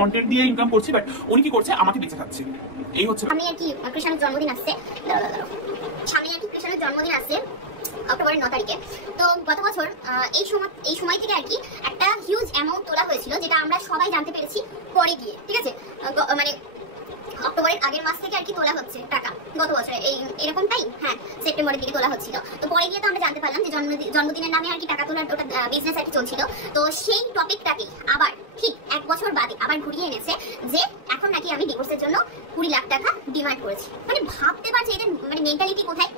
Content দিয়ে income করছি, but উনি কি করছে আমাকে বেঁচে খাচ্ছে। এই হচ্ছে আমি আর কি কৃষাণের জন্মদিন আসছে, সামনে আর কি কৃষাণের জন্মদিন আসছে অক্টোবরের 9 তারিখে। তো গত বছর এই সময় থেকে আর কি একটা হিউজ অ্যামাউন্ট তোলা হয়েছিল, যেটা আমরা সবাই জানতে পেরেছি পরে গিয়ে, ঠিক আছে। মানে অক্টোবরের আগের মাস থেকে আর কি তোলা হচ্ছে টাকা, গত বছরে এরকম টাইম, হ্যাঁ সেপ্টেম্বরের দিকে তোলা হচ্ছিল। তো পরে গিয়ে তো আমরা জানতে পারলাম যে জন্মদিনের নামে আর কি টাকা তোলার ওটা বিজনেস আর কি চলছিল। তো সেই টপিকটাকে আবার ঠিক 1 বছর বাদে আবার ঘুরিয়ে এনেছে যে এখন নাকি আমি ডিভোর্সের জন্য 20 লাখ টাকা ডিমান্ড করেছি। মানে ভাবতে পারছি এদের মানে মেন্টালিটি কোথায়।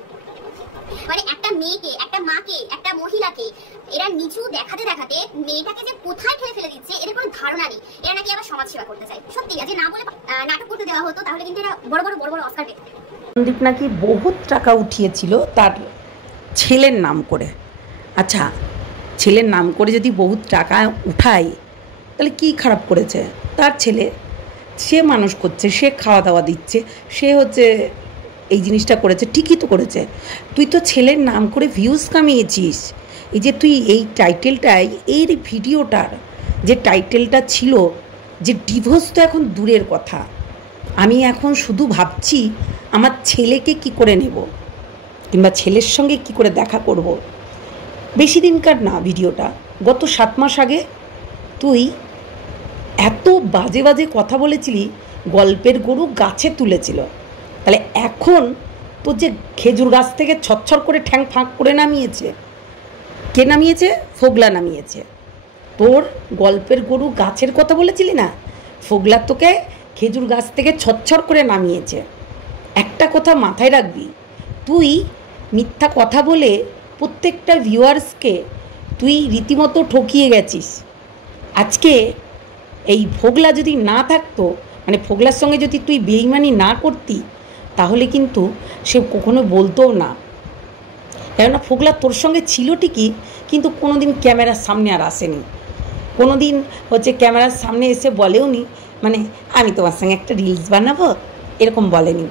মানে একটা মেয়েকে, একটা মাকে, একটা মহিলাকে এরা নিচু দেখাতে দেখাতে মেয়েটাকে যে কোথায় ঠেলে ফেলে দিচ্ছে এদের কোনো ধারণা নেই। এরা নাকি আবার সমাজ সেবা করতে চায়। সত্যি আছে না বলে নাটক করতে দেওয়া হতো তাহলে কিন্তু এরা বড় বড় অস্কার পেত। সন্দীপ নাকি বহুত টাকা উঠিয়েছিল তার ছেলের নাম করে। আচ্ছা, ছেলের নাম করে যদি বহুত টাকা উঠায় তাহলে কি খারাপ করেছে? তার ছেলে, সে মানুষ করছে, সে খাওয়া দাওয়া দিচ্ছে, সে হচ্ছে এই জিনিসটা করেছে, ঠিকই তো করেছে। তুই তো ছেলের নাম করে ভিউজ কামিয়েছিস। এই যে তুই এই টাইটেলটাই, এই ভিডিওটার যে টাইটেলটা ছিল যে ডিভোর্স তো এখন দূরের কথা, আমি এখন শুধু ভাবছি আমার ছেলেকে কি করে নেব, কিংবা ছেলের সঙ্গে কি করে দেখা করব। বেশি দিনকার না ভিডিওটা, গত 7 মাস আগে তুই এত বাজে বাজে কথা বলেছিলি, গল্পের গরু গাছে তুলেছিল। তাহলে এখন তোর যে খেজুর গাছ থেকে ছচ্ছর করে ঠ্যাং ফাঁক করে নামিয়েছে, কে নামিয়েছে? ফোগলা নামিয়েছে। তোর গল্পের গরু গাছের কথা বলেছিলি না, ফোগলা তোকে খেজুর গাছ থেকে ছচ্ছর করে নামিয়েছে। একটা কথা মাথায় রাখবি, তুই মিথ্যা কথা বলে প্রত্যেকটা ভিউয়ার্সকে তুই রীতিমতো ঠকিয়ে গেছিস। আজকে এই ফোগলা যদি না থাকতো, মানে ফোগলার সঙ্গে যদি তুই বেইমানি না করতি, তাহলে কিন্তু সে কখনো বলতো না। কেননা ফোগলা তোর সঙ্গে ছিল ঠিকই, কিন্তু কোনো দিন ক্যামেরার সামনে আর আসেনি, কোনো দিন হচ্ছে ক্যামেরার সামনে এসে বলেও নি মানে আমি তোমার সঙ্গে একটা রিলস বানাবো, এরকম বলেনি।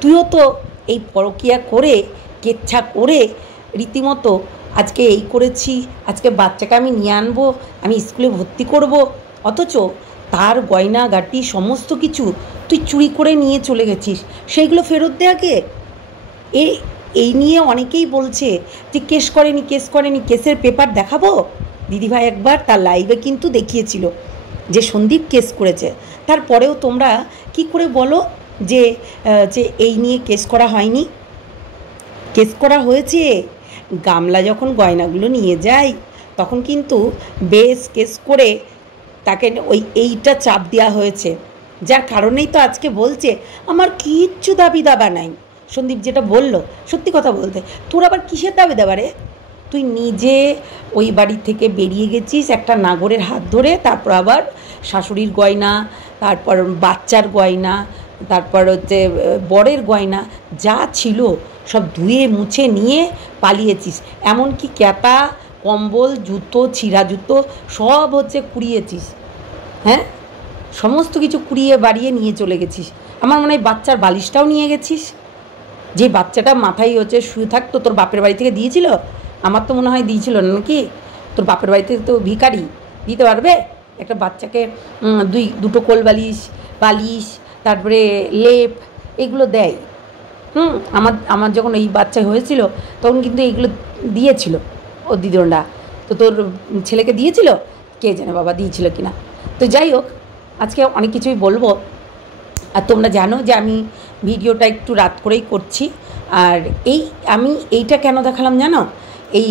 তুইও তো এই পরকিয়া করে, কেচ্ছা করে রীতিমতো আজকে এই করেছি, আজকে বাচ্চাকে আমি নিয়ে আনবো, আমি স্কুলে ভর্তি করব, অথচ তার গয়না গাটি সমস্ত কিছু তুই চুরি করে নিয়ে চলে গেছিস। সেইগুলো ফেরত দে আগে। এই নিয়ে অনেকেই বলছে যে কেস করেনি, কেসের পেপার দেখাবো। দিদিভাই একবার তার লাইভে কিন্তু দেখিয়েছিল যে সন্দীপ কেস করেছে। তারপরেও তোমরা কি করে বলো যে এই নিয়ে কেস করা হয়নি? কেস করা হয়েছে। গামলা যখন গয়নাগুলো নিয়ে যায় তখন কিন্তু বেশ কেস করে তাকে এইটা চাপ দেওয়া হয়েছে, যার কারণেই তো আজকে বলছে আমার কিচ্ছু দাবি দাবা নাই। সন্দীপ যেটা বললো সত্যি কথা বলতে, তোর আবার কিসের দাবি দাবা রে? তুই নিজে ওই বাড়ি থেকে বেরিয়ে গেছিস একটা নাগরের হাত ধরে, তারপর আবার শাশুড়ির গয়না, তারপর বাচ্চার গয়না, তারপর হচ্ছে বরের গয়না যা ছিল সব ধুয়ে মুছে নিয়ে পালিয়েছিস। এমনকি ক্যাতা, কম্বল, জুতো, ছিঁড়া জুতো সব হচ্ছে কুড়িয়েছিস। হ্যাঁ, সমস্ত কিছু কুড়িয়ে বাড়িয়ে নিয়ে চলে গেছিস। আমার মনে হয় বাচ্চার বালিশটাও নিয়ে গেছিস। যে বাচ্চাটা মাথায় হচ্ছে শুয়ে থাকতো তোর বাপের বাড়ি থেকে দিয়েছিল, আমার তো মনে হয় দিয়েছিল না নাকি? তোর বাপের বাড়িতে তো ভিখারি দিতে পারবে একটা বাচ্চাকে দুটো কোল বালিশ, তারপরে লেপ, এগুলো দেয়। আমার যখন এই বাচ্চা হয়েছিল তখন কিন্তু এইগুলো দিয়েছিল ও দিদনরা। তো তোর ছেলেকে দিয়েছিল, কে জানে বাবা দিয়েছিল কি না। তো যাই হোক, আজকে অনেক কিছুই বলবো। আর তোমরা জানো যে আমি ভিডিওটা একটু রাত করেই করছি। আর আমি এইটা কেন দেখালাম জানো? এই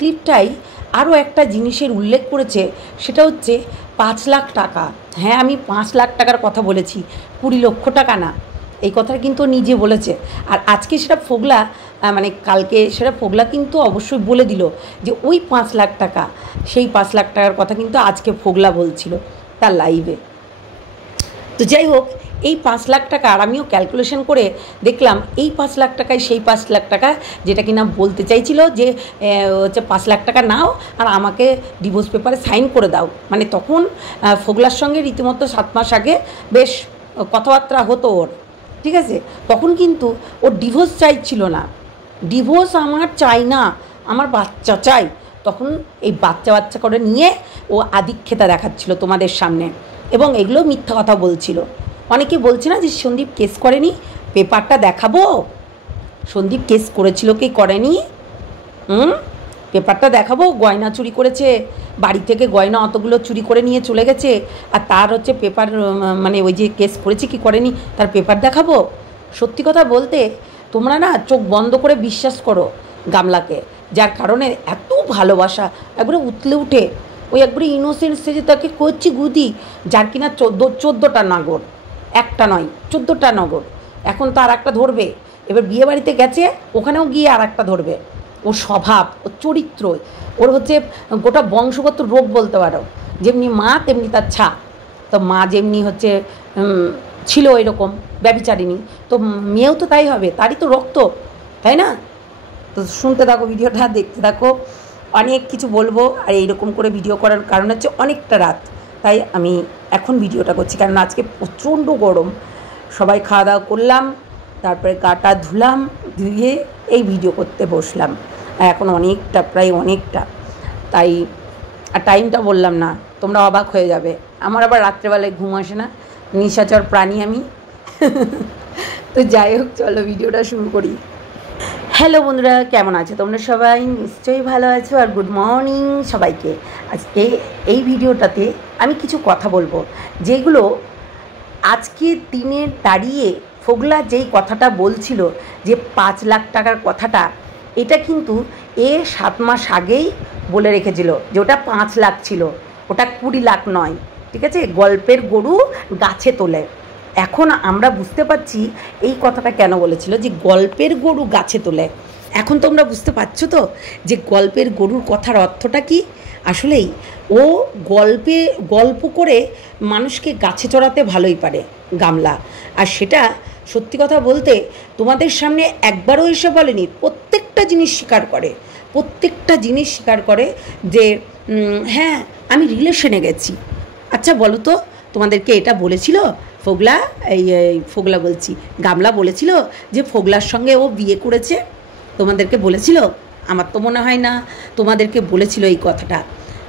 ক্লিপটাই আরও একটা জিনিসের উল্লেখ করেছে, সেটা হচ্ছে 5 লাখ টাকা। হ্যাঁ, আমি 5 লাখ টাকার কথা বলেছি, 20 লক্ষ টাকা না। এই কথাটা কিন্তু নিজে বলেছে। আর আজকে সেটা ফোগলা, মানে কালকে সেটা ফোগলা কিন্তু অবশ্যই বলে দিল যে ওই 5 লাখ টাকা, সেই 5 লাখ টাকার কথা কিন্তু আজকে ফোগলা বলছিল তার লাইভে। তো যাই হোক, এই 5 লাখ টাকা, আর আমিও ক্যালকুলেশন করে দেখলাম এই 5 লাখ টাকায় সেই 5 লাখ টাকা যেটা কিনা বলতে চাইছিল যে হচ্ছে 5 লাখ টাকা নাও আর আমাকে ডিভোর্স পেপারে সাইন করে দাও। মানে তখন ফোগলার সঙ্গে রীতিমতো 7 মাস আগে বেশ কথাবার্তা হতো ওর, ঠিক আছে? তখন কিন্তু ও ডিভোর্স চাইছিল না। ডিভোর্স আমার চাই না, আমার বাচ্চা চাই। তখন এই বাচ্চা বাচ্চা করে নিয়ে ও আদিক্ষেতা দেখাচ্ছিল তোমাদের সামনে, এবং এগুলো মিথ্যা কথা বলছিল। অনেকে বলছে না যে সন্দীপ কেস করেনি, পেপারটা দেখাবো, সন্দীপ কেস করেছিল কি করেনি, পেপারটা দেখাবো। গয়না চুরি করেছে, বাড়ি থেকে গয়না অতগুলো চুরি করে নিয়ে চলে গেছে, আর তার হচ্ছে পেপার, মানে ওই যে কেস করেছে কি করেনি তার পেপার দেখাবো। সত্যি কথা বলতে তোমরা না চোখ বন্ধ করে বিশ্বাস করো গামলাকে, যার কারণে এত ভালোবাসা একবারে উতলে উঠে ওই একবারে ইনোসেন্ট সেজে তাকে করছি গুদি, যার কিনা 14টা নাগর, একটা নয় 14টা নগর। এখন তো আর একটা ধরবে, এবার বিয়ে বাড়িতে গেছে ওখানেও গিয়ে আর একটা ধরবে। ওর স্বভাব, ওর চরিত্র, ওর হচ্ছে গোটা বংশগত রোগ বলতে পারো। যেমনি মা তেমনি তার ছা। তো মা যেমনি হচ্ছে ছিল এরকম ব্যভিচারিণী, তো মেয়েও তো তাই হবে, তারই তো রক্ত, তাই না? তো শুনতে থাকো, ভিডিওটা দেখতে থাকো, অনেক কিছু বলবো। আর এইরকম করে ভিডিও করার কারণ হচ্ছে অনেকটা রাত, তাই আমি এখন ভিডিওটা করছি, কারণ আজকে প্রচণ্ড গরম। সবাই খাওয়া দাওয়া করলাম, তারপরে গাটা ধুলাম, ধুয়ে এই ভিডিও করতে বসলাম। আর এখন অনেকটা, প্রায় অনেকটা, তাই আর টাইমটা বললাম না, তোমরা অবাক হয়ে যাবে। আমার আবার রাত্রেবেলায় ঘুম আসে না, নিশাচর প্রাণী আমি। তো যাই হোক, চলো ভিডিওটা শুরু করি। হ্যালো বন্ধুরা, কেমন আছো তোমরা? সবাই নিশ্চয়ই ভালো আছো। আর গুড মর্নিং সবাইকে। আজকে এই ভিডিওটাতে আমি কিছু কথা বলবো, যেগুলো আজকের দিনে দাঁড়িয়ে ফোগলা যেই কথাটা বলছিল যে 5 লাখ টাকার কথাটা, এটা কিন্তু 7 মাস আগেই বলে রেখেছিল যে ওটা 5 লাখ ছিল, ওটা 20 লাখ নয়। ঠিক আছে, গল্পের গরু গাছে তোলে। এখন আমরা বুঝতে পারছি এই কথাটা কেন বলেছিল যে গল্পের গরু গাছে তোলে। এখন তোমরা বুঝতে পারছো তো যে গল্পের গরুর কথার অর্থটা কি? আসলেই ও গল্প করে মানুষকে গাছে চড়াতে ভালোই পারে গামলা। আর সেটা সত্যি কথা বলতে তোমাদের সামনে একবারও এসে বলেনি, প্রত্যেকটা জিনিস স্বীকার করে, প্রত্যেকটা জিনিস স্বীকার করে যে হ্যাঁ আমি রিলেশনে গেছি। আচ্ছা বলো তো, তোমাদেরকে এটা বলেছিল ফোগলা? এই ফোগলা বলছি, গামলা বলেছিল যে ফোগলার সঙ্গে ও বিয়ে করেছে? তোমাদেরকে বলেছিল? আমার তো মনে হয় না তোমাদেরকে বলেছিল এই কথাটা।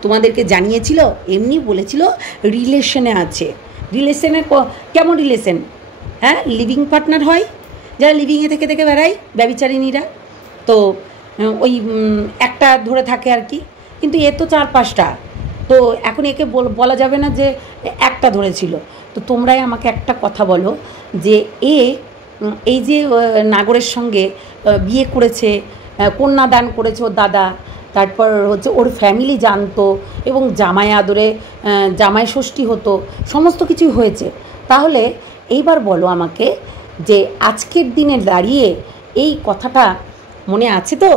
তোমাদেরকে জানিয়েছিল, এমনি বলেছিল রিলেশনে আছে। রিলেশনে কেমন রিলেশন? হ্যাঁ, লিভিং পার্টনার হয়, যারা লিভিংয়ে থেকে থেকে বেড়ায় ব্যভিচারিণীরা, তো ওই একটা ধরে থাকে আর কি। কিন্তু এ তো 4-5টা, তো এখন একে বলা যাবে না যে একটা ধরেছিল। তো তোমরাই আমাকে একটা কথা বলো যে এই যে নাগরের সঙ্গে বিয়ে করেছে, কন্যাদান করেছে ওর দাদা, তারপর হচ্ছে ওর ফ্যামিলি জানতো, এবং জামাই আদরে জামাই ষষ্ঠী হতো, সমস্ত কিছুই হয়েছে। তাহলে এইবার বলো আমাকে যে আজকের দিনে দাঁড়িয়ে এই কথাটা মনে আছে তো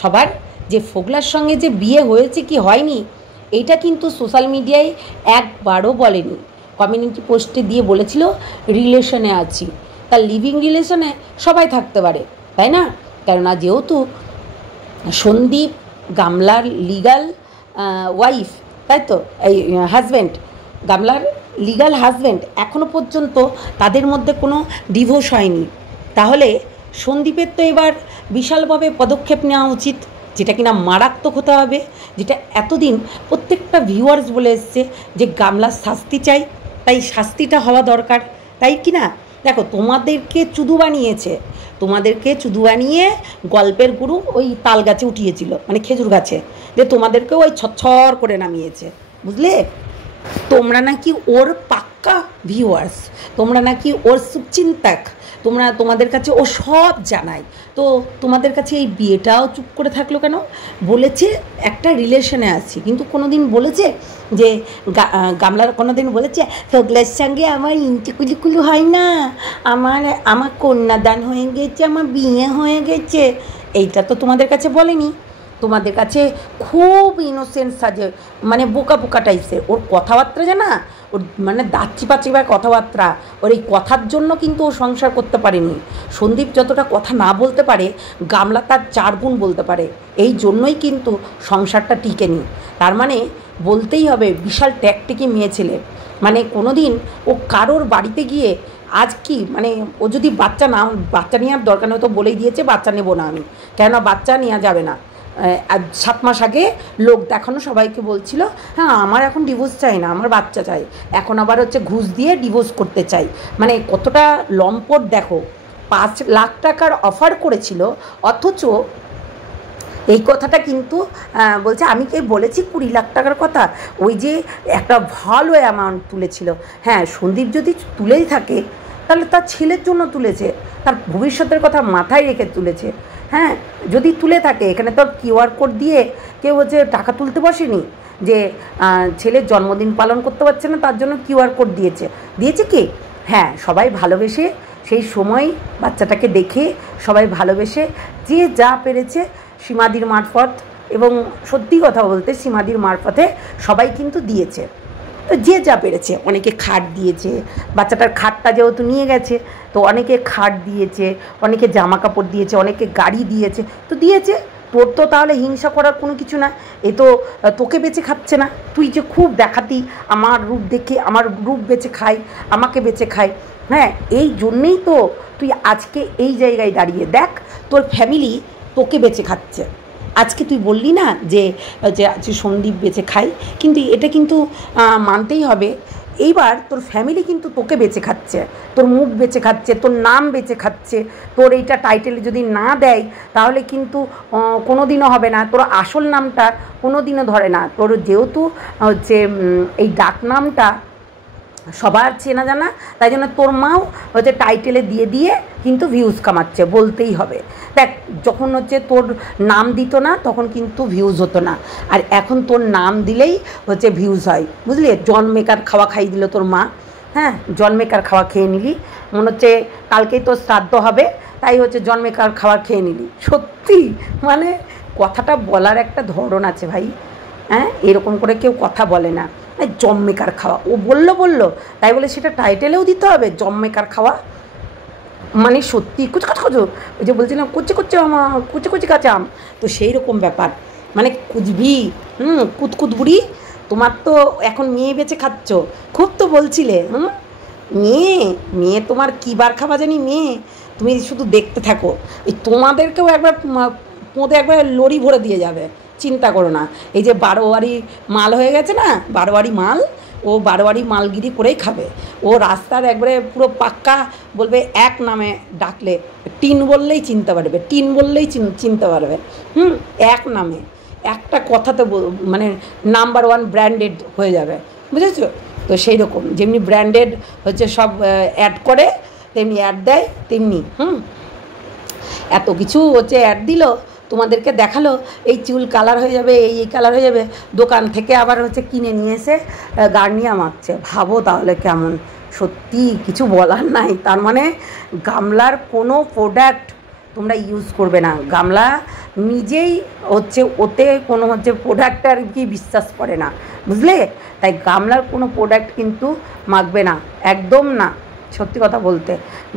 সবার, যে ফোগলার সঙ্গে যে বিয়ে হয়েছে কি হয়নি, এইটা কিন্তু সোশ্যাল মিডিয়ায় একবারও বলেনি। কমিউনিটি পোস্টে দিয়ে বলেছিল রিলেশনে আছি। তার লিভিং রিলেশনে সবাই থাকতে পারে, তাই না? কেননা যেহেতু সন্দীপ গামলার লিগাল ওয়াইফ, তাই তো, এই হাজব্যান্ড, গামলার লিগাল হাজব্যান্ড, এখনও পর্যন্ত তাদের মধ্যে কোনো ডিভোর্স হয়নি। তাহলে সন্দীপের তো এবার বিশালভাবে পদক্ষেপ নেওয়া উচিত, যেটা কিনা মারাত্মক হতে হবে, যেটা এতদিন প্রত্যেকটা ভিউয়ার্স বলে এসছে যে গামলার শাস্তি চাই, তাই শাস্তিটা হওয়া দরকার, তাই কি না? দেখো, তোমাদেরকে চুদু বানিয়েছে, তোমাদেরকে চুদু বানিয়ে গল্পের গুরু ওই তাল গাছে উঠিয়েছিল, মানে খেজুর গাছে, যে তোমাদেরকে ওই ছচ্ছর করে নামিয়েছে, বুঝলে? তোমরা নাকি ওর পাক্কা ভিউয়ার্স, তোমরা নাকি ওর শুভচিন্তক, তোমাদের কাছে ও সব জানায়। তো তোমাদের কাছে এই বিয়েটাও চুপ করে থাকলো কেন? বলেছে একটা রিলেশনে আছি, কিন্তু কোনো দিন বলেছে যে গামলার কোনো দিন বলেছে ফোগলার সঙ্গে আমার ইন্টিকুলিকুলু হয় না, আমার কন্যাদান হয়ে গেছে, আমার বিয়ে হয়ে গেছে, এইটা তো তোমাদের কাছে বলেনি। তোমাদের কাছে খুব ইনোসেন্ট সাজে, মানে বোকা বোকা টাইপসের ওর কথাবার্তা, জানা, ওর মানে দাঁত চিপা চিপা কথাবার্তা। ওর এই কথার জন্য কিন্তু ও সংসার করতে পারেনি। সন্দীপ যতটা কথা না বলতে পারে, গামলা তার 4 গুণ বলতে পারে, এই জন্যই কিন্তু সংসারটা টিকেনি। তার মানে বলতেই হবে বিশাল ট্যাকটিকি মেয়ে ছেলে। মানে কোনো দিন ও কারোর বাড়িতে গিয়ে, আজ কি মানে ও যদি বাচ্চা নেওয়ার দরকার হয়তো বলেই দিয়েছে বাচ্চা নেবো না আমি, কেননা বাচ্চা নেওয়া যাবে না, আর 7 মাস আগে লোক দেখানো সবাইকে বলছিল হ্যাঁ আমার এখন ডিভোর্স চাই না, আমার বাচ্চা চাই, এখন আবার হচ্ছে ঘুষ দিয়ে ডিভোর্স করতে চাই। মানে কতটা লম্পট দেখো, 5 লাখ টাকার অফার করেছিল, অথচ এই কথাটা কিন্তু বলছে আমি কে বলেছি 20 লাখ টাকার কথা, ওই যে একটা ভালো অ্যামাউন্ট তুলেছিল। হ্যাঁ, সন্দীপ যদি তুলেই থাকে তাহলে তার ছেলের জন্য তুলেছে, তার ভবিষ্যতের কথা মাথায় রেখে তুলেছে। হ্যাঁ, যদি তুলে থাকে, এখানে তো কিউআর কোড দিয়ে কেউ হচ্ছে টাকা তুলতে বসেনি যে ছেলের জন্মদিন পালন করতে পারছে না তার জন্য কিউআর কোড দিয়েছে কি? হ্যাঁ, সবাই ভালোবেসে সেই সময় বাচ্চাটাকে দেখে সবাই ভালোবেসে যে যা পেরেছে সীমাদির মারফত, এবং সত্যি কথা বলতে সীমাদির মারফতে সবাই কিন্তু দিয়েছে। তো যে যা পেরেছে, অনেকে খাট দিয়েছে, বাচ্চাটার খাটটা যেহেতু নিয়ে গেছে তো অনেকে খাট দিয়েছে, অনেকে জামা কাপড় দিয়েছে, অনেকে গাড়ি দিয়েছে, তো দিয়েছে। তোর তো তাহলে হিংসা করার কোনো কিছু না, এ তো তোকে বেঁচে খাচ্ছে না। তুই যে খুব দেখাতি আমার রূপ দেখে, আমার রূপ বেঁচে খাই, আমাকে বেঁচে খাই। হ্যাঁ, এই জন্যেই তো তুই আজকে এই জায়গায় দাঁড়িয়ে দেখ, তোর ফ্যামিলি তোকে বেঁচে খাচ্ছে। আজকে তুই বললি না যে আজকে সন্দীপ বেঁচে খাই, কিন্তু এটা কিন্তু মানতেই হবে, এইবার তোর ফ্যামিলি কিন্তু তোকে বেঁচে খাচ্ছে, তোর মুখ বেঁচে খাচ্ছে, তোর নাম বেঁচে খাচ্ছে। তোর এইটা টাইটেলে যদি না দেয় তাহলে কিন্তু কোনো দিনও হবে না, তোর আসল নামটা কোনো দিনও ধরে না। তোর যেহেতু হচ্ছে এই ডাক নামটা সবার চেনা জানা, তাই জন্য তোর মাও হচ্ছে টাইটেলে দিয়ে কিন্তু ভিউজ কামাচ্ছে, বলতেই হবে। দেখ, যখন হচ্ছে তোর নাম দিত না তখন কিন্তু ভিউজ হতো না, আর এখন তোর নাম দিলেই হচ্ছে ভিউজ হয়, বুঝলি? জন্মেকার খাওয়া খাইয়ে দিল তোর মা। হ্যাঁ, জন্মেকার খাওয়া খেয়ে নিলি, মনে হচ্ছে কালকেই তোর শ্রাদ্ধ হবে, তাই হচ্ছে জন্মেকার খাওয়া খেয়ে নিলি। সত্যি মানে কথাটা বলার একটা ধরন আছে ভাই। হ্যাঁ, এরকম করে কেউ কথা বলে না। জম্মেকার খাওয়া, ও বললো তাই বলে সেটা টাইটেলেও দিতে হবে জম্মেকার খাওয়া? মানে সত্যি ওই যে বলছিলাম কুচি আমা কুচি কাঁচা আম, তো সেই রকম ব্যাপার। মানে কুচবি কুতকুত বুড়ি, তোমার তো এখন মেয়ে বেঁচে খাচ্ছ, খুব তো বলছিলে। মেয়ে তোমার কী বার খাওয়া জানি মেয়ে, তুমি শুধু দেখতে থাকো, এই তোমাদেরকেও একবার পোঁদে একবার লরি ভরে দিয়ে যাবে, চিন্তা করো না। এই যে 12 মাল হয়ে গেছে না, 12 মাল, ও 12 মালগিরি করেই খাবে। ও রাস্তার একবারে পুরো পাক্কা বলবে, এক নামে ডাকলে টিন বললেই চিনতে পারবে, টিন বললেই চিনতে পারবে। এক নামে একটা কথাতে মানে নাম্বার 1 ব্র্যান্ডেড হয়ে যাবে, বুঝেছো? তো সেই রকম যেমনি ব্র্যান্ডেড হচ্ছে সব অ্যাড করে, তেমনি অ্যাড দেয়, তেমনি এত কিছু হচ্ছে অ্যাড দিল, তোমাদেরকে দেখালো এই চুল কালার হয়ে যাবে, এই কালার হয়ে যাবে, দোকান থেকে আবার হচ্ছে কিনে নিয়ে এসে গার্নিয়া মাখছে। ভাবো তাহলে কেমন। সত্যি কিছু বলার নাই। তার মানে গামলার কোনো প্রোডাক্ট তোমরা ইউজ করবে না। গামলা নিজেই হচ্ছে ওতে কোনো হচ্ছে প্রোডাক্ট আর কি বিশ্বাস করে না, বুঝলে? তাই গামলার কোনো প্রোডাক্ট কিন্তু মাখবে না, একদম না। সত্যি কথা বলতে,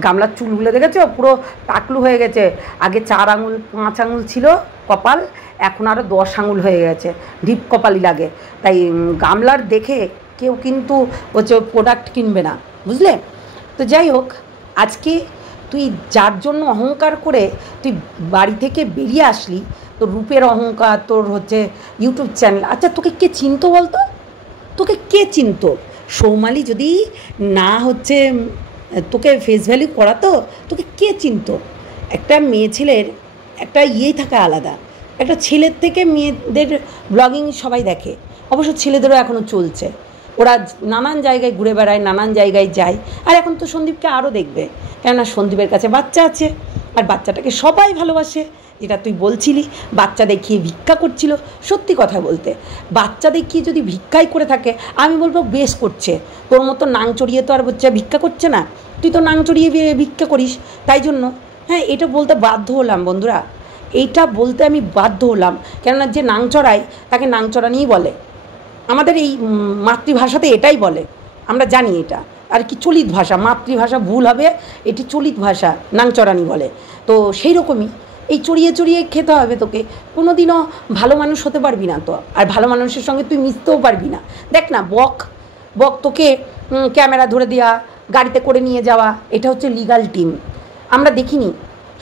গামলার চুলগুলো দেখেছো পুরো টাকলু হয়ে গেছে। আগে 4 আঙুল 5 আঙুল ছিল কপাল, এখন আরও 10 আঙুল হয়ে গেছে, ঢিপ কপালই লাগে। তাই গামলার দেখে কেউ কিন্তু হচ্ছে প্রোডাক্ট কিনবে না, বুঝলে? তো যাই হোক, আজকে তুই যার জন্য অহংকার করে তুই বাড়ি থেকে বেরিয়ে আসলি, তোর রূপের অহংকার, তোর হচ্ছে ইউটিউব চ্যানেল। আচ্ছা, তোকে কে চিনতো বলতো? তোকে কে চিনতো? সৌমালি যদি না হচ্ছে তোকে ফেস ভ্যালু করাতো, তোকে কে চিনতো? একটা মেয়ে ছেলের একটা ইয়েই থাকা আলাদা। একটা ছেলের থেকে মেয়েদের ব্লগিং সবাই দেখে, অবশ্য ছেলেদেরও এখনও চলছে, ওরা নানান জায়গায় ঘুরে বেড়ায়, নানান জায়গায় যায়। আর এখন তো সন্দীপকে আরও দেখবে, কেননা সন্দীপের কাছে বাচ্চা আছে, আর বাচ্চাটাকে সবাই ভালোবাসে। যেটা তুই বলছিলি বাচ্চা দেখিয়ে ভিক্ষা করছিল, সত্যি কথা বলতে বাচ্চা দেখিয়ে যদি ভিক্ষাই করে থাকে আমি বলবো বেশ করছে। তোর মতো নাং চড়িয়ে তো আর বাচ্চা ভিক্ষা করছে না, তুই তো নাং চড়িয়ে ভিক্ষা করিস, তাই জন্য হ্যাঁ এটা বলতে বাধ্য হলাম বন্ধুরা, এইটা বলতে আমি বাধ্য হলাম। কেননা যে নাং চড়ায় তাকে নাং চড়ানিই বলে, আমাদের এই মাতৃভাষাতে এটাই বলে, আমরা জানি এটা। আর কি চলিত ভাষা, মাতৃভাষা ভুল হবে, এটি চলিত ভাষা, নাং চড়ানি বলে। তো সেই রকমই এই চড়িয়ে চড়িয়ে খেতে হবে তোকে, কোনো দিনও ভালো মানুষ হতে পারবি না তো, আর ভালো মানুষের সঙ্গে তুই মিশতেও পারবি না। দেখ না, বক তোকে ক্যামেরা ধরে দেওয়া, গাড়িতে করে নিয়ে যাওয়া, এটা হচ্ছে লিগাল টিম। আমরা দেখিনি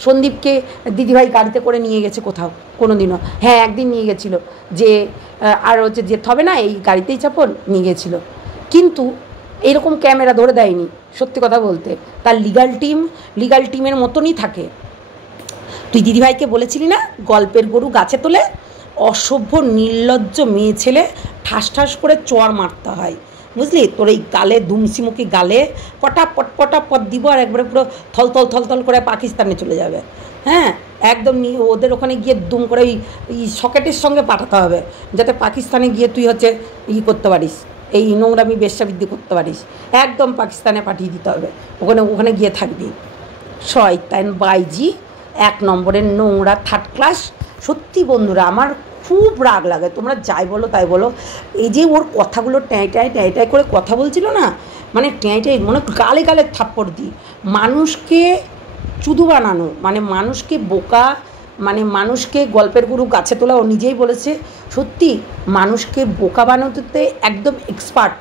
সন্দীপকে দিদিভাই গাড়িতে করে নিয়ে গেছে কোথাও কোনো দিনও? হ্যাঁ, একদিন নিয়ে গেছিলো, যে আর হচ্ছে যেতে হবে না, এই গাড়িতেই চাপন, নিয়ে গেছিলো। কিন্তু এইরকম ক্যামেরা ধরে দেয়নি, সত্যি কথা বলতে। তার লিগাল টিমের মতনই থাকে। তুই দিদিভাইকে বলেছিলি না গল্পের গরু গাছে তোলে? অসভ্য নির্লজ্জ মেয়ে ছেলে, ঠাস ঠাস করে চড় মারতে হয়, বুঝলি? তোর এই গালে, দুমসিমুখী গালে পটাপট দিব, আর একবারে পুরো থল করে পাকিস্তানে চলে যাবে। হ্যাঁ, একদম ওদের ওখানে গিয়ে দুম করে ওই সকেটের সঙ্গে পাঠাতে হবে, যাতে পাকিস্তানে গিয়ে তুই হচ্ছে করতে পারিস, এই নোংরামি বেশ্যাবৃদ্ধি করতে পারিস। একদম পাকিস্তানে পাঠিয়ে দিতে হবে, ওখানে গিয়ে থাকবি। শয়তান বাইজি, 1 নম্বরের নোংরা, 3rd ক্লাস। সত্যি বন্ধুরা, আমার খুব রাগ লাগে। তোমরা যাই বলো তাই বলো, এই যে ওর কথাগুলো ট্যাঁটাই করে কথা বলছিল না, মানে ট্যাঁটাই, মানে গালে থাপ্পড় দিই। মানুষকে চুদু বানানো, মানে মানুষকে বোকা, মানে মানুষকে গল্পের গুরু গাছে তোলা, ও নিজেই বলেছে। সত্যি মানুষকে বোকা বানাতে একদম এক্সপার্ট,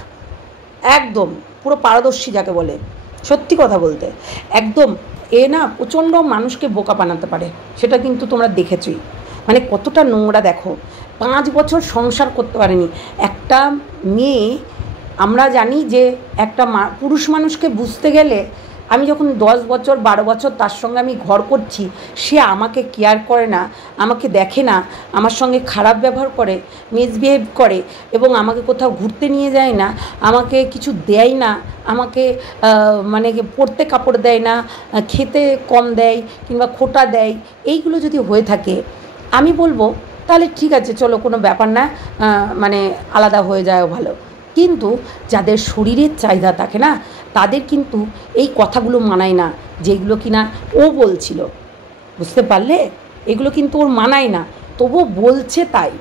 একদম পুরো পারদর্শী যাকে বলে, সত্যি কথা বলতে একদম না প্রচণ্ড মানুষকে বোকা বানাতে পারে, সেটা কিন্তু তোমরা দেখেছই। মানে কতটা নোংরা দেখো, 5 বছর সংসার করতে পারেনি একটা মেয়ে। আমরা জানি যে একটা পুরুষ মানুষকে বুঝতে গেলে, আমি যখন 10 বছর 12 বছর তার সঙ্গে আমি ঘর করছি, সে আমাকে কেয়ার করে না, আমাকে দেখে না, আমার সঙ্গে খারাপ ব্যবহার করে, মিসবিহেভ করে, এবং আমাকে কোথাও ঘুরতে নিয়ে যায় না, আমাকে কিছু দেয় না, আমাকে মানে পরতে কাপড় দেয় না, খেতে কম দেয় কিংবা খোটা দেয়, এইগুলো যদি হয়ে থাকে, আমি বলবো তাহলে ঠিক আছে, চলো কোনো ব্যাপার না, মানে আলাদা হয়ে যায়ও ভালো। কিন্তু যাদের শরীরের চাহিদা থাকে না, তাদের কিন্তু এই কথাগুলো মানায় না, যেগুলো কিনা ও বলছিল, বুঝতে পারলে? এগুলো কিন্তু ওর মানায় না, তবুও বলছে। তাই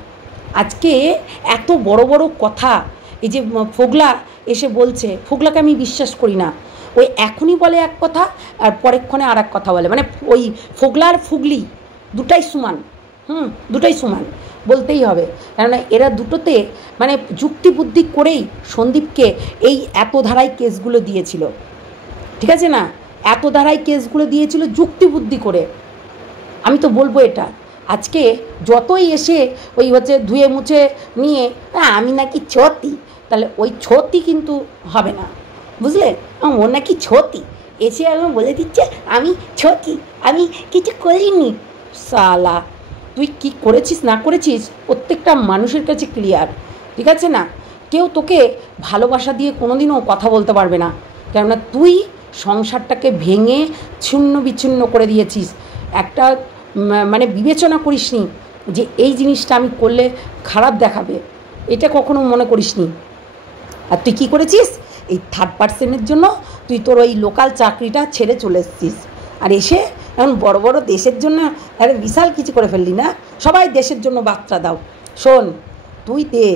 আজকে এত বড় বড় কথা, এই যে ফোগলা এসে বলছে, ফোগলাকে আমি বিশ্বাস করি না। ওই এখনই বলে এক কথা, আর পরেক্ষণে আর এক কথা বলে, মানে ওই ফোগলা আর ফুগলি দুটাই সমান, দুটাই সমান বলতেই হবে। কেননা এরা দুটোতে মানে যুক্তি বুদ্ধি করেই সন্দীপকে এই এত ধারায় কেসগুলো দিয়েছিল, ঠিক আছে না? এত ধারায় কেসগুলো দিয়েছিল যুক্তি বুদ্ধি করে। আমি তো বলবো এটা, আজকে যতই এসে ওই হচ্ছে ধুয়ে মুছে নিয়ে আমি নাকি ছতি, তাহলে ওই ছতি কিন্তু হবে না, বুঝলে? ও নাকি ছতি, এসে আমি বলে দিচ্ছে আমি ছতি, আমি কিছু করিনি। সালা, তুই কি করেছিস না করেছিস প্রত্যেকটা মানুষের কাছে ক্লিয়ার, ঠিক আছে না? কেউ তোকে ভালোবাসা দিয়ে কোনোদিনও কথা বলতে পারবে না, কেননা তুই সংসারটাকে ভেঙে ছিন্ন বিচ্ছিন্ন করে দিয়েছিস। একটা মানে বিবেচনা করিসনি যে এই জিনিসটা আমি করলে খারাপ দেখাবে, এটা কখনো মনে করিসনি। আর তুই কী করেছিস? এই 3rd পার্সনের জন্য তুই তোর ওই লোকাল চাকরিটা ছেড়ে চলে এসেছিস, আর এসে এখন বড় বড় দেশের জন্য আরে বিশাল কিছু করে ফেললি না। সবাই দেশের জন্য বার্তা দাও। শোন, তুই দে,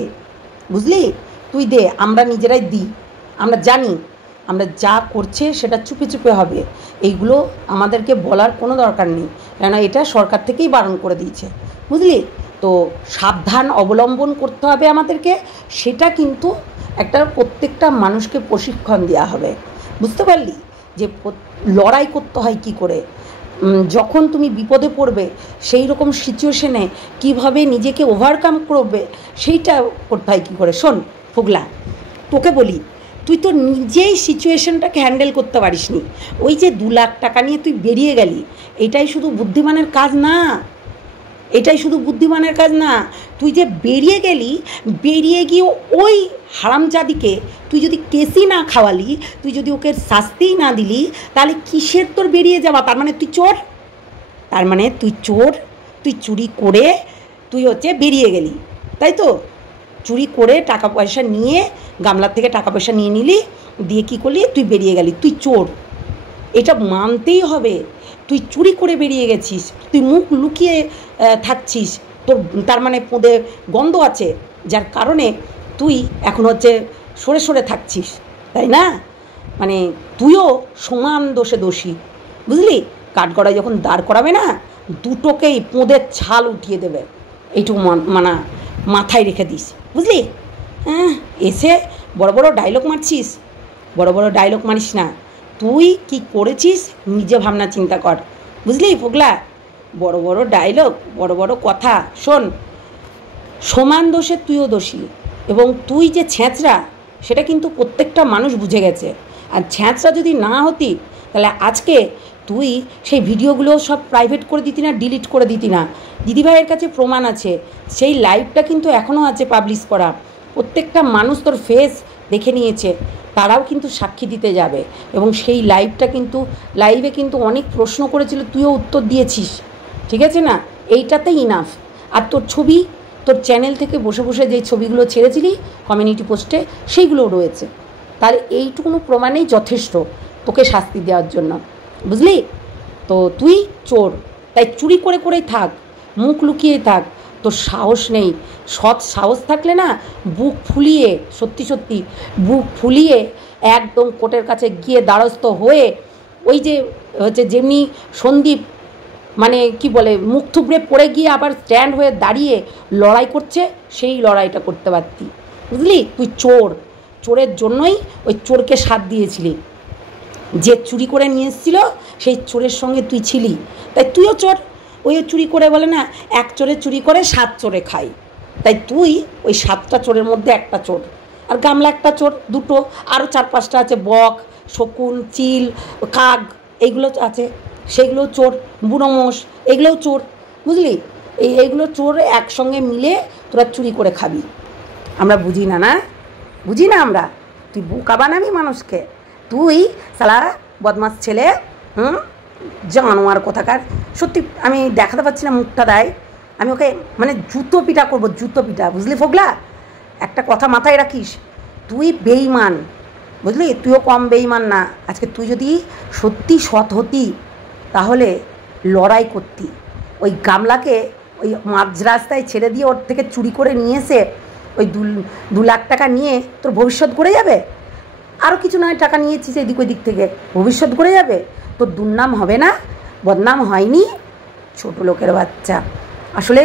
বুঝলি? তুই দে, আমরা নিজেরাই দিই। আমরা জানি আমরা যা করছে সেটা চুপে চুপে হবে, এইগুলো আমাদেরকে বলার কোনো দরকার নেই, কেননা এটা সরকার থেকেই বারণ করে দিয়েছে, বুঝলি? তো সাবধান অবলম্বন করতে হবে আমাদেরকে, সেটা কিন্তু একটা প্রত্যেকটা মানুষকে প্রশিক্ষণ দেওয়া হবে, বুঝতে পারলি? যে লড়াই করতে হয় কি করে, যখন তুমি বিপদে পড়বে সেই রকম সিচুয়েশনে কিভাবে নিজেকে ওভারকাম করবে সেইটা করতে হয় কী করে। শোন ফোগলা, তোকে বলি, তুই তো নিজেই সিচুয়েশনটাকে হ্যান্ডেল করতে পারিস নি। ওই যে 2 লাখ টাকা নিয়ে তুই বেরিয়ে গেলি, এটাই শুধু বুদ্ধিমানের কাজ না, এটাই শুধু বুদ্ধিমানের কাজ না। তুই যে বেরিয়ে গেলি, বেরিয়ে গিয়ে ওই হারামজাদিকে তুই যদি কেসই না খাওয়ালি, তুই যদি ওকে শাস্তিই না দিলি, তাহলে কিসের তোর বেরিয়ে যাওয়া? তার মানে তুই চোর, তার মানে তুই চোর, তুই চুরি করে তুই হচ্ছে বেরিয়ে গেলি, তাই তো? চুরি করে টাকা পয়সা নিয়ে, গামলার থেকে টাকা পয়সা নিয়ে নিলি, দিয়ে কী করলি? তুই বেরিয়ে গেলি, তুই চোর, এটা মানতেই হবে। তুই চুরি করে বেরিয়ে গেছিস, তুই মুখ লুকিয়ে থাকছিস, তোর তার মানে পোঁদে গন্ধ আছে, যার কারণে তুই এখন হচ্ছে সরে সরে থাকছিস, তাই না? মানে তুইও সমান দোষে দোষী, বুঝলি? কাঠগড়ায় যখন দাঁড় করাবে না, দুটোকেই পোঁদের ছাল উঠিয়ে দেবে, এইটুকু মাথায় রেখে দিস, বুঝলি? হ্যাঁ, এসে বড় বড় ডায়লগ মারছিস, বড় বড় ডায়লগ মারিস না। তুই কি করেছিস নিজে ভাবনা চিন্তা কর, বুঝলি ফোগলা? বড় বড় ডায়লগ, বড় বড় কথা। শোন, সমান দোষে তুইও দোষী, এবং তুই যে ছ্যাঁচড়া সেটা কিন্তু প্রত্যেকটা মানুষ বুঝে গেছে। আর ছ্যাঁচড়া যদি না হতি তাহলে আজকে তুই সেই ভিডিওগুলো সব প্রাইভেট করে দিতি না, ডিলিট করে দিতি না। দিদিভাইয়ের কাছে প্রমাণ আছে, সেই লাইভটা কিন্তু এখনও আছে পাবলিশ করা। প্রত্যেকটা মানুষ তোর ফেস দেখে নিয়েছে, তারাও কিন্তু সাক্ষী দিতে যাবে। এবং সেই লাইভটা কিন্তু লাইভে কিন্তু অনেক প্রশ্ন করেছিল, তুইও উত্তর দিয়েছিস, ঠিক আছে না? এইটাতেই ইনাফ। আর তোর ছবি, তোর চ্যানেল থেকে বসে বসে যেই ছবিগুলো ছেড়েছিলি কমিউনিটি পোস্টে, সেইগুলোও রয়েছে। তাহলে এইটুকুনো প্রমাণেই যথেষ্ট তোকে শাস্তি দেওয়ার জন্য, বুঝলি? তো তুই চোর, তাই চুরি করে করেই থাক, মুখ লুকিয়ে থাক। তোর সাহস নেই। সৎ সাহস থাকলে না বুক ফুলিয়ে, সত্যি সত্যি বুক ফুলিয়ে একদম কোর্টের কাছে গিয়ে দ্বারস্থ হয়ে, ওই যে হচ্ছে যেমনি সন্দীপ মানে কি বলে মুখ থুবড়ে পড়ে গিয়ে আবার স্ট্যান্ড হয়ে দাঁড়িয়ে লড়াই করছে, সেই লড়াইটা করতে পারতি, বুঝলি? তুই চোর, চোরের জন্যই ওই চোরকে সাথ দিয়েছিলি। যে চুরি করে নিয়ে এসেছিল সেই চোরের সঙ্গে তুই ছিলি, তাই তুইও চোর। ওই চুরি করে বলে না, এক চোরে চুরি করে 7 চোরে খাই, তাই তুই ওই 7টা চোরের মধ্যে একটা চোর। আর গামলা একটা চোর, দুটো, আরও 4-5টা আছে, বক, শকুন, চিল, কাক, এইগুলো আছে, সেইগুলো চোর। বুড়ো মোষ, এগুলোও চোর, বুঝলি? এইগুলো চোর একসঙ্গে মিলে তোরা চুরি করে খাবি। আমরা বুঝি না, না বুঝি না আমরা? তুই বোকা বানাবি মানুষকে। তুই সালা বদমাস ছেলে, জানোয়ার কোথাকার। সত্যি আমি দেখাতে পারছি না মুখটা, দেয় আমি ওকে মানে জুতো পিটা করবো, জুতো পিটা, বুঝলি ফোগলা? একটা কথা মাথায় রাখিস, তুই বেঈমান, বুঝলি? তুইও কম বেঈমান না। আজকে তুই যদি সত্যি সৎ হতি তাহলে লড়াই করতি। ওই গামলাকে ওই মাঝ রাস্তায় ছেড়ে দিয়ে ওর থেকে চুরি করে নিয়ে এসে ওই 2 লাখ টাকা নিয়ে তোর ভবিষ্যৎ গড়ে যাবে। আরও কিছু নয়, টাকা নিয়েছিস এদিক ওই দিক থেকে, ভবিষ্যৎ গড়ে যাবে। তোর দুর্নাম হবে না? বদনাম হয়নি? ছোট লোকের বাচ্চা, আসলে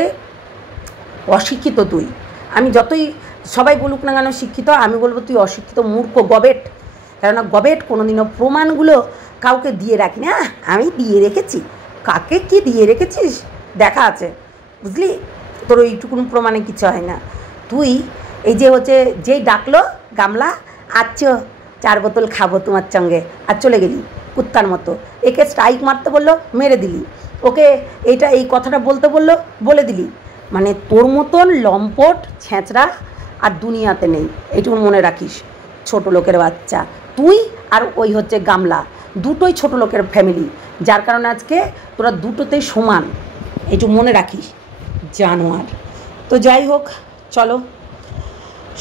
অশিক্ষিত তুই। আমি যতই সবাই বলুক না কেন শিক্ষিত, আমি বলবো তুই অশিক্ষিত, মূর্খ, গবেট। কেননা গবেট কোনোদিনও প্রমাণগুলো কাউকে দিয়ে রাখি না। আমি দিয়ে রেখেছি, কাকে কি দিয়ে রেখেছিস দেখা আছে, বুঝলি? তোর ওইটুকুন প্রমাণে কিছু হয় না। তুই এই যে হচ্ছে যেই ডাকলো গামলা, আচ্ছা 4 বোতল খাবো তোমার সঙ্গে, আর চলে গেলি কুত্তার মতো। একে স্ট্রাইক মারতে বললো, মেরে দিলি। ওকে এই কথাটা বলতে বললো, বলে দিলি। মানে তোর মতন লম্পট ছ্যাঁচড়া আর দুনিয়াতে নেই, এইটুকু মনে রাখিস। ছোট লোকের বাচ্চা তুই, আর ওই হচ্ছে গামলা, দুটোই ছোট লোকের ফ্যামিলি, যার কারণে আজকে তোরা দুটোতেই সমান, এইটুকু মনে রাখিস, জানোয়ার। তো যাই হোক, চলো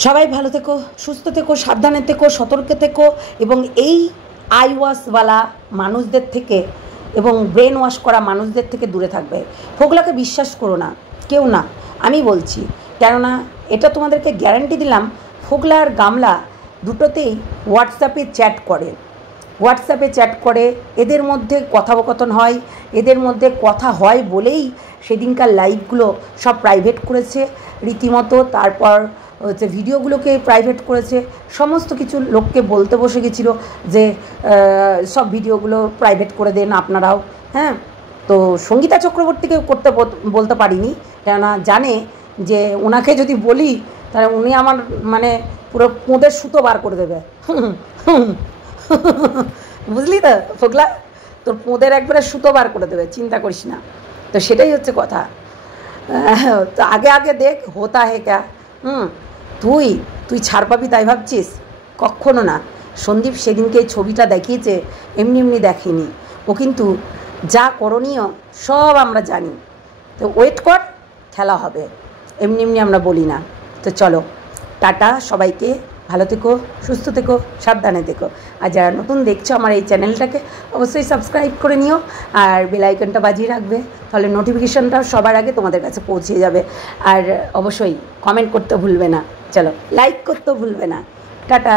সবাই ভালো থেকো, সুস্থ থেকো, সাবধানে থেকো, সতর্কে থেকো, এবং এই আই ওয়াশওয়ালা মানুষদের থেকে এবং ব্রেন ওয়াশ করা মানুষদের থেকে দূরে থাকবে। ফোগলাকে বিশ্বাস করো না, কেউ না, আমি বলছি। কেননা এটা তোমাদেরকে গ্যারান্টি দিলাম, ফোগলা আর গামলা দুটোতেই হোয়াটসঅ্যাপে চ্যাট করে, এদের মধ্যে কথোপকথন হয়, এদের মধ্যে কথা হয় বলেই সেদিনকার লাইভগুলো সব প্রাইভেট করেছে রীতিমতো। তারপর হচ্ছে ভিডিওগুলোকে প্রাইভেট করেছে, সমস্ত কিছু লোককে বলতে বসে গেছিলো যে সব ভিডিওগুলো প্রাইভেট করে দেন আপনারাও। হ্যাঁ, তো সঙ্গীতা চক্রবর্তীকে করতে বলতে পারিনি, কেননা জানে যে ওনাকে যদি বলি তাহলে উনি আমার মানে পুরো পোঁদের সুতো বার করে দেবে। বুঝলি তো ফোগলা, তোর পোঁদের একবারে সুতো বার করে দেবে, চিন্তা করিস না। তো সেটাই হচ্ছে কথা। তো আগে দেখ হোতা হে ক্যা। তুই ছাড় পাবি তাই ভাবছিস? কখনো না। সন্দীপ সেদিনকে এই ছবিটা দেখিয়েছে, এমনি দেখেনি ও, কিন্তু যা করণীয় সব আমরা জানি। তো ওয়েট কর, খেলা হবে, এমনি আমরা বলি না। তো চলো, টাটা সবাইকে, ভালো থেকো, সুস্থ থেকো, সাবধানে থেকো। আর যারা নতুন দেখছো আমার এই চ্যানেলটাকে অবশ্যই সাবস্ক্রাইব করে নিও, আর বেল আইকনটা বাজিয়ে রাখবে, তাহলে নোটিফিকেশনটাও সবার আগে তোমাদের কাছে পৌঁছে যাবে। আর অবশ্যই কমেন্ট করতে ভুলবে না, চলো লাইক করতেও ভুলবে না। টাটা।